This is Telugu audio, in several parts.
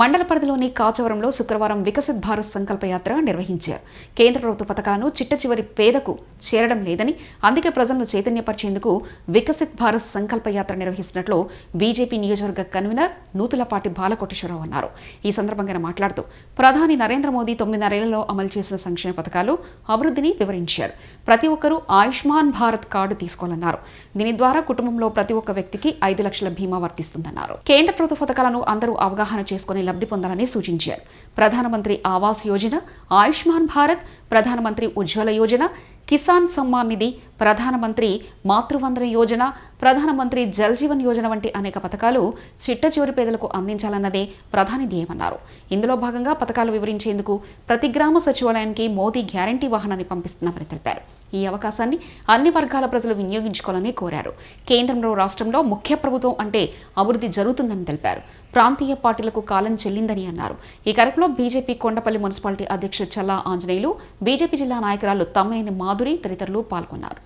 మండల పరిధిలోని కాచవరంలో శుక్రవారం వికసిత్ భారత్ సంకల్ప యాత్ర నిర్వహించారు. కేంద్ర ప్రభుత్వ పథకాలను చిట్టచివరి పేదకు చేరడం లేదని, అందుకే ప్రజలను చైతన్యపరిచేందుకు వికసిత్ భారత్ సంకల్ప యాత్ర నిర్వహిస్తున్నట్లు బీజేపీ నియోజకవర్గ కన్వీనర్ నూతులపాటి బాలకోటేశ్వరరావు అన్నారు. ఈ సందర్భంగా మాట్లాడుతూ ప్రధాని నరేంద్ర మోదీ 9.5 అమలు చేసిన సంక్షేమ పథకాలు, అభివృద్ధిని వివరించారు. ప్రతి ఒక్కరూ ఆయుష్మాన్ భారత్ కార్డు తీసుకోవాలన్నారు. దీని ద్వారా కుటుంబంలో ప్రతి ఒక్క వ్యక్తికి 5 లక్షల బీమా వర్తిస్తుందన్నారు. కేంద్ర ప్రభుత్వ పథకాలను అందరూ అవగాహన చేసుకుని లబ్ధి పొందాలని సూచించారు. ప్రధానమంత్రి ఆవాస్ యోజన, ఆయుష్మాన్ భారత్, ప్రధానమంత్రి ఉజ్వల యోజన, కిసాన్ సమ్మాన్ నిధి, ప్రధానమంత్రి మాతృవందన యోజన, ప్రధానమంత్రి జల్ జీవన్ యోజన వంటి అనేక పథకాలు చిట్టచివరి పేదలకు అందించాలన్నదే ప్రధాని ధ్యేయమన్నారు. ఇందులో భాగంగా పథకాలు వివరించేందుకు ప్రతి గ్రామ సచివాలయానికి మోదీ గ్యారంటీ వాహనాన్ని పంపిస్తున్నామని తెలిపారు. ఈ అవకాశాన్ని అన్ని వర్గాల ప్రజలు వినియోగించుకోవాలని కోరారు. కేంద్రంలో, రాష్ట్రంలో ముఖ్య ప్రభుత్వం అంటే అభివృద్ధి జరుగుతుందని తెలిపారు. ప్రాంతీయ పార్టీలకు కాలం చెల్లిందని అన్నారు. ఈ కార్యక్రమంలో బీజేపీ కొండపల్లి మున్సిపాలిటీ అధ్యక్షుడు చల్లా ఆంజనేయులు, బీజేపీ జిల్లా నాయకురాలు తమ్మినేని మాధురి తదితరులు పాల్గొన్నారు.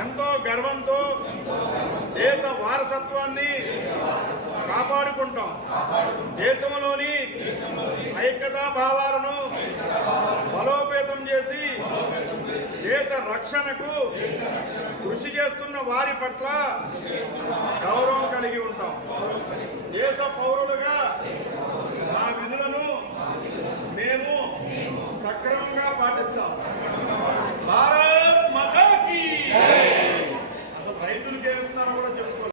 ఎంతో గర్వంతో దేశ వారసత్వాన్ని కాపాడుకుంటాం. దేశంలోని ఐక్యతా భావాలను బలోపేతం చేసి దేశ రక్షణకు కృషి చేస్తున్న వారి పట్ల గౌరవం కలిగి ఉంటాం. దేశ పౌరులుగా ఆ విధులను మేము సక్రమంగా పాటిస్తాం. భారత్ మాతా కీ. అసలు రైతులకి ఏమిస్తున్నారో కూడా చెప్పుకోవాలి.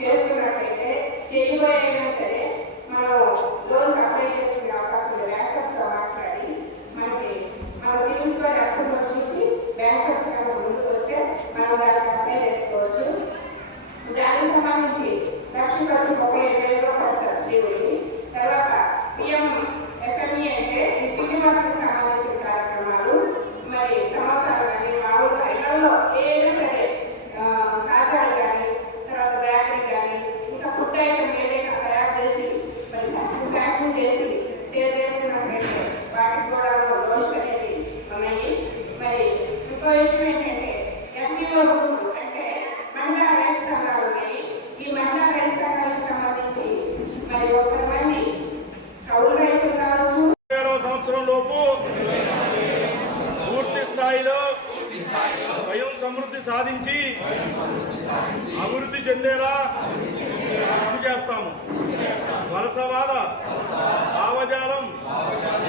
చేస్తున్నట్లయితే చేయబోయినా సరే మనం లోన్ అప్లై చేసుకునే అవకాశం ఉంది. బ్యాంకర్స్తో మాట్లాడి మనకి మన సివిల్ స్కోర్ అర్థంగా చూసి బ్యాంకర్స్ ముందుకు వస్తే మనం దానికి అప్లై చేసుకోవచ్చు. దానికి సంబంధించి లక్షకు వచ్చి 35,000 రూపాయలు సబ్సిడీ ఉంది. తర్వాత PMFME అంటే ఈ పిండి వంటలకు సంబంధించిన కార్యక్రమాలు, మరి సమోసాలు కానీ మామూలు ఇళ్లలో ఏదైనా సరే ఖాతాలు కానీ, తర్వాత బేకరీ కానీ, ఇంకా ఫుడ్ ఐటమ్ ఏదైనా తయారు చేసి మరి ప్యాకింగ్ చేసి సేల్ చేసుకున్నట్లయితే వాటికి కూడా లోన్స్ అనేది ఉన్నాయి. మరి ఇంకో విషయం ఏంటంటే FPO అంటే మహిళా రైతు సంఘాలు ఉన్నాయి. ఈ మహిళా రైతు సంఘాలకు సంబంధించి మరి 1 మంది కౌలు రైతులు కావచ్చు. 7వ సంవత్సరం లోపు పూర్తి స్థాయిలో స్వయం సమృద్ధి సాధించి అభివృద్ధి చెందేలా కృషి చేస్తాము. వలసవాద భావజాలం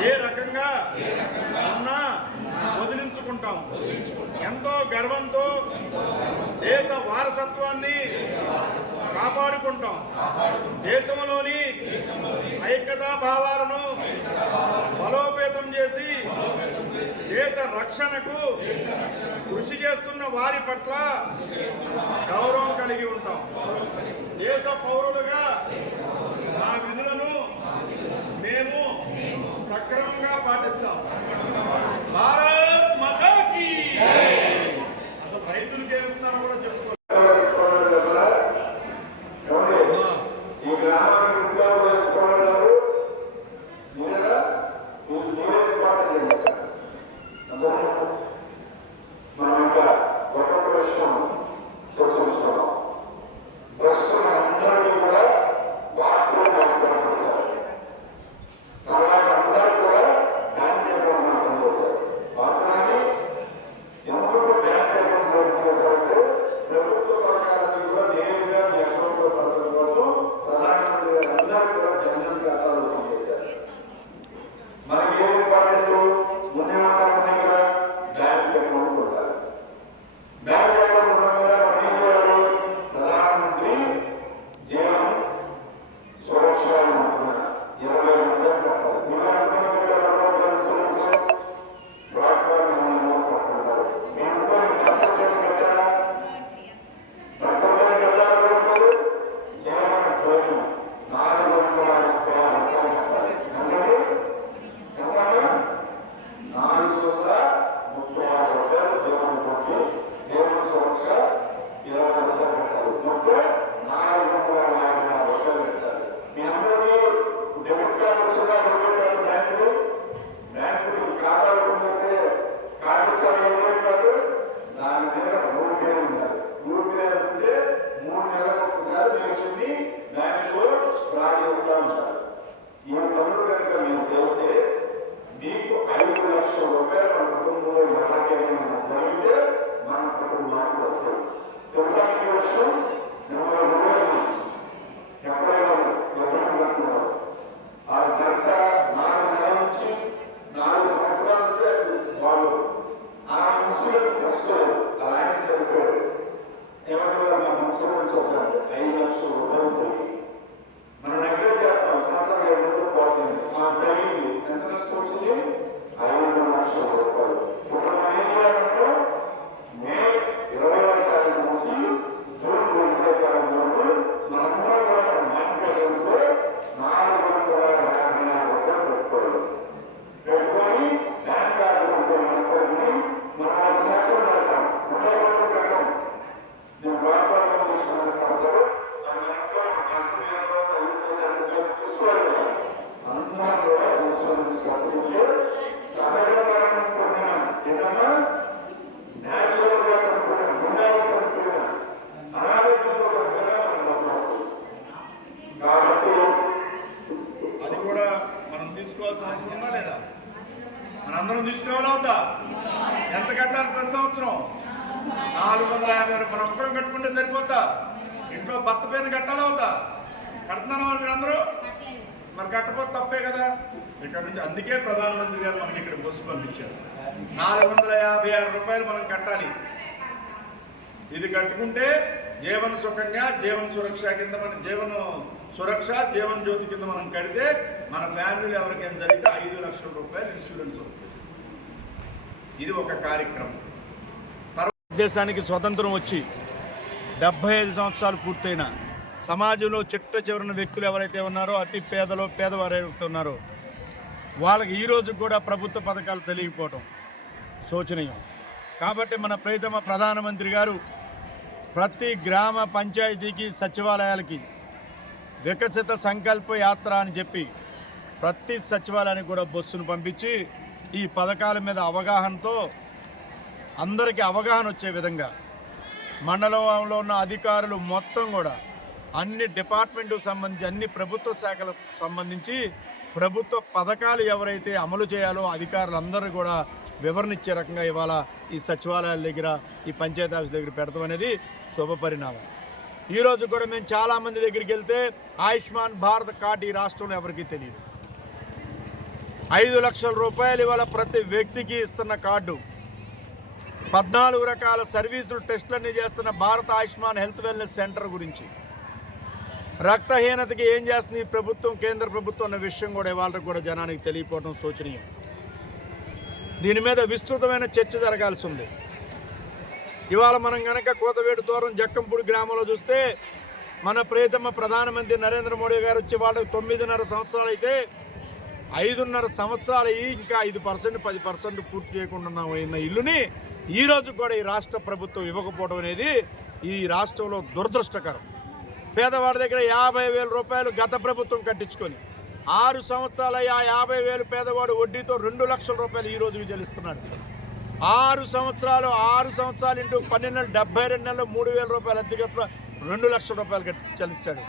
ఏ రకంగా ఉన్నా వదిలించుకుంటాం. ఎంతో గర్వంతో దేశ వారసత్వాన్ని కాపాడుకుంటాం. దేశంలోని ఐక్యతా భావాలను బలోపేతం చేసి దేశ రక్షణకు కృషి చేస్తున్న వారి పట్ల గౌరవం కలిగి ఉంటాం. దేశ పౌరులుగా ఆ విధులను మేము సక్రమంగా పాటిస్తాం. భారత్ మాతా కీ. అసలు రైతులకి ఏమిస్తున్నారో కూడా చెప్పుకోవాలి. బ్యాంక్ అకౌంట్ ఉండాలి. బ్యాంక్ అకౌంట్ ఉండడం వల్ల మనం ఏం చేయాలి? చేస్తూ ఉంటారు. ఈ పనులు కనుక మేము చేస్తే మీకు 5 లక్షల రూపాయలు మన కుటుంబంలో ఎవరికైనా జరిగితే మన కుటుంబానికి వస్తుంది. తెలుసా ఈ విషయం? ఎప్పుడైనా ఎవరు కట్టున్నారు ఆ గంట 4 నెలల నుంచి 4 సంవత్సరాల నుంచి వాళ్ళు ఆ ఇన్సూరెన్స్ తీసుకోలేదు. అలా ఆయన చనిపోయాడు. ఏమంటారు మాకు ఇన్సూరెన్స్ వస్తుంది 5 లక్షల రూపాయలు పోయి మన దగ్గర చేస్తాం సంవత్సరం 7 పోతుంది. మాకు జరిగింది ఎంత నష్టం వచ్చింది? 5 లక్షల రూపాయలు. ఇప్పుడు మనం ఏం చేయాలంటే మే 20వ తారీఖు నుంచి జూన్ 20వ తారీఖు వరకు మనందరం కూడా మాట్లాడుకుంటే 450 రూపాయలు పెట్టుకోవాలి. పెట్టుకొని బ్యాంక్ కార్డు మాట్లాడుకుని మనం 6 సంవత్సరాలు రాసాం 30 రూపాయలు కట్టాం. నేను వ్యాపారం తీసుకున్న కడతారు తీసుకోవాలి. అందరం కూడా ఇన్సూరెన్స్ కట్టుకుంటే సహజంగా పొందినాం. ఏంటమ్మా న్యాచురల్ గా కనుక్కున్నాం, గుండాలు కనుక్కున్నాం, అనారోగ్యంతో కనుక్కున్నాం. కాబట్టి అది కూడా మనం తీసుకోవాల్సిన అవసరం ఉందా లేదా? మనందరం తీసుకోవాలా వద్దా? ఎంత కట్టాలి ప్రతి సంవత్సరం? 450 మనం ఒక్కరం కట్టుకుంటే సరిపోద్దా? ఇంట్లో భర్త పేరుని కట్టాలా వద్దా? కడుతున్నారా మరి మీరందరూ? మరి కట్టకపోతే తప్పే కదా. ఇక్కడ నుంచి అందుకే ప్రధానమంత్రి గారు మనకి ఇక్కడ బస్సు పంపించారు. 456 రూపాయలు మనం కట్టాలి. ఇది కట్టుకుంటే జీవన సుకన్య, జీవన సురక్ష కింద మన జీవన సురక్ష, జీవన జ్యోతి కింద మనం కడితే మన ఫ్యామిలీలో ఎవరికైనా జరిగితే 5 లక్షల రూపాయలు ఇన్సూరెన్స్ వస్తుంది. ఇది ఒక కార్యక్రమం. దేశానికి స్వతంత్రం వచ్చి 75 సంవత్సరాలు పూర్తయిన సమాజంలో చిట్ట చివరిన వ్యక్తులు ఎవరైతే ఉన్నారో, అతి పేదవారు ఎవరైతే ఉన్నారో వాళ్ళకి ఈరోజు కూడా ప్రభుత్వ పథకాలు తెలియకపోవటం శోచనీయం. కాబట్టి మన ప్రియతమ ప్రధానమంత్రి గారు ప్రతి గ్రామ పంచాయతీకి సచివాలయాలకి వికసిత సంకల్ప యాత్ర అని చెప్పి ప్రతి సచివాలయానికి కూడా బస్సును పంపించి ఈ పథకాల మీద అవగాహనతో అందరికీ అవగాహన వచ్చే విధంగా మండలంలో ఉన్న అధికారులు మొత్తం కూడా అన్ని డిపార్ట్మెంట్కు సంబంధించి అన్ని ప్రభుత్వ శాఖలకు సంబంధించి ప్రభుత్వ పథకాలు ఎవరైతే అమలు చేయాలో అధికారులందరూ కూడా వివరణ ఇచ్చే రకంగా ఇవాళ ఈ సచివాలయాల దగ్గర ఈ పంచాయతీ ఆఫీస్ దగ్గర పెడతాం అనేది శుభ పరిణామం. ఈరోజు కూడా మేము చాలామంది దగ్గరికి వెళ్తే ఆయుష్మాన్ భారత్ కార్డు ఈ రాష్ట్రంలో ఎవరికీ తెలియదు. 5 లక్షల రూపాయలు ఇవాళ ప్రతి వ్యక్తికి ఇస్తున్న కార్డు, 14 రకాల సర్వీసులు టెస్టులన్నీ చేస్తున్న భారత ఆయుష్మాన్ హెల్త్ వెల్నెస్ సెంటర్ గురించి, రక్తహీనతకి ఏం చేస్తుంది ఈ ప్రభుత్వం, కేంద్ర ప్రభుత్వం అన్న విషయం కూడా ఇవాళ కూడా జనానికి తెలియకపోవడం శోచనీయం. దీని మీద విస్తృతమైన చర్చ జరగాల్సి ఉంది. ఇవాళ మనం కనుక కోతవేడు దూరం జక్కంపూడి గ్రామంలో చూస్తే మన ప్రియతమ ప్రధానమంత్రి నరేంద్ర మోడీ గారు వచ్చి వాళ్ళకి 9.5 సంవత్సరాలు అయితే 5.5 సంవత్సరాలు ఇంకా 5% 10% పూర్తి చేయకుండా ఉన్న ఇల్లుని ఈరోజు కూడా ఈ రాష్ట్ర ప్రభుత్వం ఇవ్వకపోవడం అనేది ఈ రాష్ట్రంలో దురదృష్టకరం. పేదవాడి దగ్గర 50,000 రూపాయలు గత ప్రభుత్వం కట్టించుకొని 6 సంవత్సరాలు ఆ 50,000 పేదవాడు వడ్డీతో 2 లక్షల రూపాయలు ఈ రోజుకి చెల్లిస్తున్నాడు. 6 సంవత్సరాలు ఇంటూ 12 నెలలు 72 నెలలు 3,000 రూపాయలు అద్దె 2 లక్షల రూపాయలు చెల్లించాడు.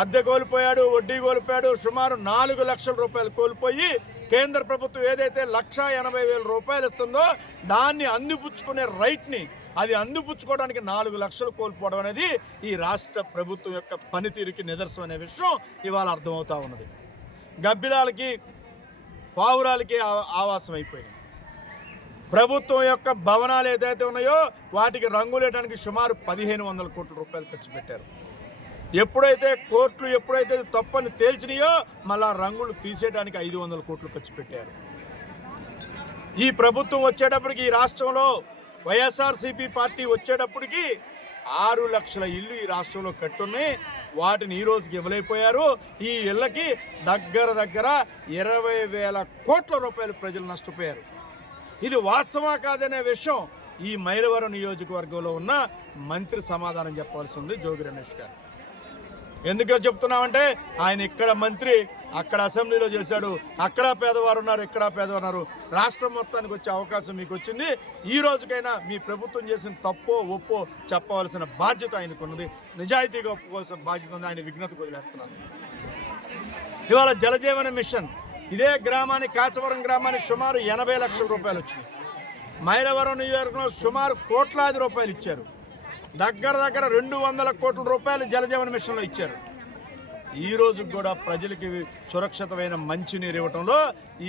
అద్దె కోల్పోయాడు, వడ్డీ కోల్పోయాడు, సుమారు 4 లక్షల రూపాయలు కోల్పోయి కేంద్ర ప్రభుత్వం ఏదైతే 1,80,000 రూపాయలు ఇస్తుందో దాన్ని అందిపుచ్చుకునే రైట్ని అది అందిపుచ్చుకోవడానికి 4 లక్షలు కోల్పోవడం అనేది ఈ రాష్ట్ర ప్రభుత్వం యొక్క పనితీరుకి నిదర్శనం అనే విషయం ఇవాళ అర్థమవుతూ ఉన్నది. గబ్బిలాలకి పావురాలకి ఆవాసం అయిపోయింది. ప్రభుత్వం యొక్క భవనాలు ఏదైతే ఉన్నాయో వాటికి రంగులేయడానికి సుమారు 1,500 కోట్ల రూపాయలు ఖర్చు పెట్టారు. ఎప్పుడైతే కోర్టులు తప్పని తేల్చినాయో మళ్ళా రంగులు తీసేయడానికి 500 కోట్లు ఖర్చు పెట్టారు. ఈ ప్రభుత్వం వచ్చేటప్పటికి ఈ రాష్ట్రంలో వైఎస్ఆర్సీపీ పార్టీ వచ్చేటప్పటికి 6 లక్షల ఇల్లు ఈ రాష్ట్రంలో కట్టున్నాయి. వాటిని ఈ రోజుకి ఇవ్వలేకపోయారు. ఈ ఇళ్ళకి దగ్గర 20,000 కోట్ల రూపాయలు ప్రజలు నష్టపోయారు. ఇది వాస్తవా కాదనే విషయం ఈ మైలవరం నియోజకవర్గంలో ఉన్న మంత్రి సమాధానం చెప్పాల్సి ఉంది జోగి రమేష్ గారు. ఎందుకు చెప్తున్నామంటే ఆయన ఇక్కడ మంత్రి, అక్కడ అసెంబ్లీలో చేశాడు, అక్కడ పేదవారు ఉన్నారు, ఇక్కడ పేదవారు ఉన్నారు. రాష్ట్రం మొత్తానికి వచ్చే అవకాశం మీకు వచ్చింది. ఈ రోజుకైనా మీ ప్రభుత్వం చేసిన తప్పో ఒప్పో చెప్పవలసిన బాధ్యత ఆయనకున్నది. నిజాయితీగా ఒప్పుకోవాల్సిన బాధ్యత ఉంది. ఆయన విఘ్నతకు వదిలేస్తున్నాను. ఇవాళ జలజీవన మిషన్ ఇదే గ్రామానికి కాచవరం గ్రామానికి సుమారు 80 లక్షల రూపాయలు వచ్చినాయి. మైలవరం నియోజకవర్గంలో సుమారు కోట్లాది రూపాయలు ఇచ్చారు. దగ్గర 200 కోట్ల రూపాయలు జలజీవన మిషన్లో ఇచ్చారు. ఈ రోజు కూడా ప్రజలకి సురక్షితమైన మంచినీరు ఇవ్వడంలో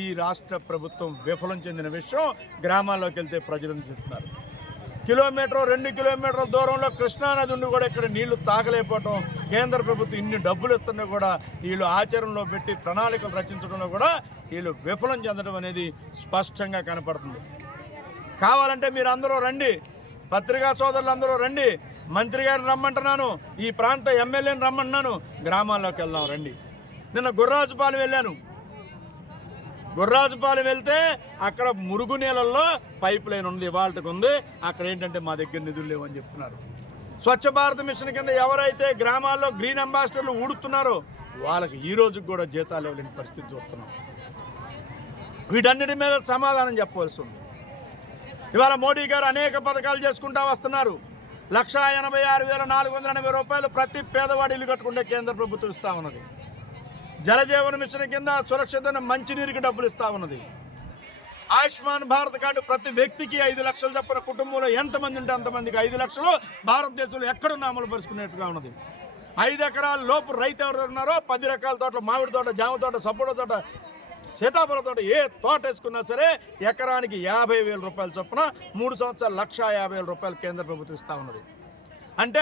ఈ రాష్ట్ర ప్రభుత్వం విఫలం చెందిన విషయం గ్రామాల్లోకి వెళ్తే ప్రజలను చెప్తున్నారు. 2 కిలోమీటర్ల దూరంలో కృష్ణానది ఉండి కూడా ఇక్కడ నీళ్లు తాగలేకపోవటం, కేంద్ర ప్రభుత్వం ఇన్ని డబ్బులు ఇస్తున్నా కూడా వీళ్ళు ఆచరణలో పెట్టి ప్రణాళికలు రచించడంలో కూడా వీళ్ళు విఫలం చెందడం అనేది స్పష్టంగా కనపడుతుంది. కావాలంటే మీరు అందరూ రండి, పత్రికా సోదరులు అందరూ రండి, మంత్రి గారిని రమ్మంటున్నాను, ఈ ప్రాంత ఎమ్మెల్యేని రమ్మంటున్నాను, గ్రామాల్లోకి వెళ్దాం రండి. నిన్న గుర్రాజుపాలెం వెళ్ళాను. గుర్రాజుపాలెం వెళ్తే అక్కడ మురుగు నీళ్ళల్లో పైప్ లైన్ ఉంది, ఇవాళకి ఉంది. అక్కడ ఏంటంటే మా దగ్గర నిధులు లేవని చెప్తున్నారు. స్వచ్ఛ భారత్ మిషన్ కింద ఎవరైతే గ్రామాల్లో గ్రీన్ అంబాసిడర్లు ఊడుతున్నారో వాళ్ళకి ఈ రోజుకి కూడా జీతాలు ఇవ్వలేని పరిస్థితి చూస్తున్నాం. వీటన్నిటి మీద సమాధానం చెప్పవలసి ఉంది. ఇవాళ మోడీ గారు అనేక పథకాలు చేసుకుంటా వస్తున్నారు. 1,86,480 రూపాయలు ప్రతి పేదవాడి ఇల్లు కట్టుకుంటే కేంద్ర ప్రభుత్వం ఇస్తూ ఉన్నది. జలజీవన మిషన్ కింద సురక్షితమైన మంచినీరుకి డబ్బులు ఇస్తూ ఉన్నది. ఆయుష్మాన్ భారత్ కార్డు ప్రతి వ్యక్తికి 5 లక్షలు చెప్పిన కుటుంబంలో ఎంతమంది ఉంటే అంతమందికి 5 లక్షలు భారతదేశంలో ఎక్కడున్నా అమలు పరుచుకునేట్టుగా ఉన్నది. 5 ఎకరాల లోపు రైతు ఎవరు ఉన్నారో 10 రకాల తోటలు, మామిడి తోట, జామ తోట, సపోటా తోట, సీతాఫల తోట, ఏ తోట వేసుకున్నా సరే ఎకరానికి 50,000 రూపాయలు చొప్పున 3 సంవత్సరాలు 1,50,000 రూపాయలు కేంద్ర ప్రభుత్వం ఇస్తూ ఉన్నది. అంటే